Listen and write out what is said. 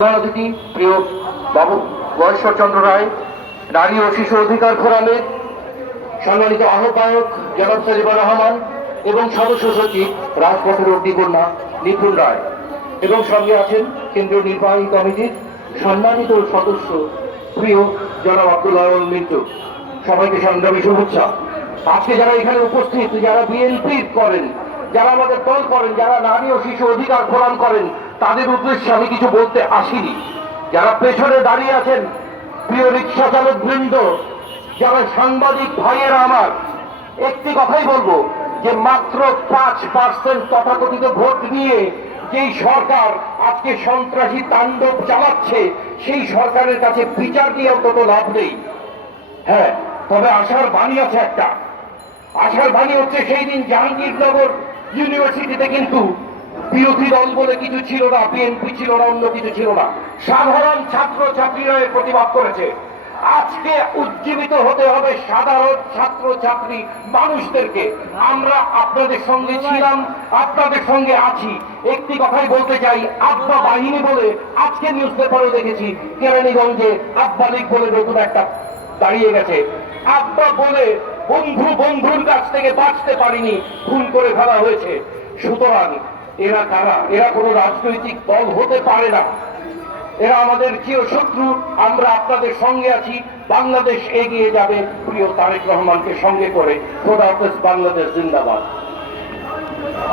প্রধান অতিথি প্রিয় বাবু বয়শ্বরচন্দ্র রায়, নারী ও শিশু অধিকার ফোরামের সম্মানিত আহ্বায়ক জনাব সাজিবুর রহমান এবং সদস্য সচিব রাজপথের অগ্নিকন্যা নিপুণ রায়। এবং সঙ্গে আছেন কেন্দ্রীয় নির্বাহী কমিটির সম্মানিত সদস্য, প্রিয় জনাব আব্দুল আলম মিন্টু। সবাইকে সংগ্রামী শুভেচ্ছা। আজকে যারা এখানে উপস্থিত, যারা বিএনপি করেন যারা আমাদের দল করেন, যারা নারী ও শিশু অধিকার ফোরাম করেন, তাদের উদ্দেশ্যে আমি কিছু বলতে আসিনি। যারা পেছনে দাঁড়িয়ে আছেন, প্রিয় রিক্সা চালক বৃন্দ, যারা সাংবাদিক ভাইয়েরা আমার, একটি কথাই বলব যে মাত্র পাঁচ পার্সেন্ট তথাকথিত ভোট নিয়ে যেই সরকার আজকে সন্ত্রাসী তাণ্ডব চালাচ্ছে, সেই সরকারের কাছে বিচার দিয়ে অন্তত লাভ নেই। হ্যাঁ তবে আশার বাণী আছে একটা। আশার বাণী হচ্ছে সেই দিন জাহাঙ্গীরনগর ইউনিভার্সিটিতে কিন্তু বিরোধী দল বলে কিছু ছিল না বিএনপি ছিল না, অন্য কিছু ছিল না। সাধারণ ছাত্র ছাত্রীরা প্রতিবাদ করেছে। আজকে উজ্জীবিত হতে হবে সাধারণ ছাত্র ছাত্রী মানুষদেরকে। আমরা আপনাদের সঙ্গে ছিলাম, আপনাদের সঙ্গে আছি। একটি কথাই বলতে চাই, আব্বা বাহিনী বলে আজকে নিউজ পেপারে দেখেছি, কেরানীগঞ্জে আব্বা লীগ বলে নতুন একটা দাঁড়িয়ে গেছে। আব্বা বলে বন্ধু বন্ধুর কাছ থেকে বাঁচতে পারিনি, ভুল করে ফেলা হয়েছে। সুতরাং এরা কারা? এরা কোনো রাজনৈতিক দল হতে পারে না। এরা আমাদের চির শত্রু, আমরা আপনাদের সঙ্গে আছি। বাংলাদেশ এগিয়ে যাবে, প্রিয় তারেক রহমানকে সঙ্গে করে। খোদা হাফেজ, বাংলাদেশ জিন্দাবাদ।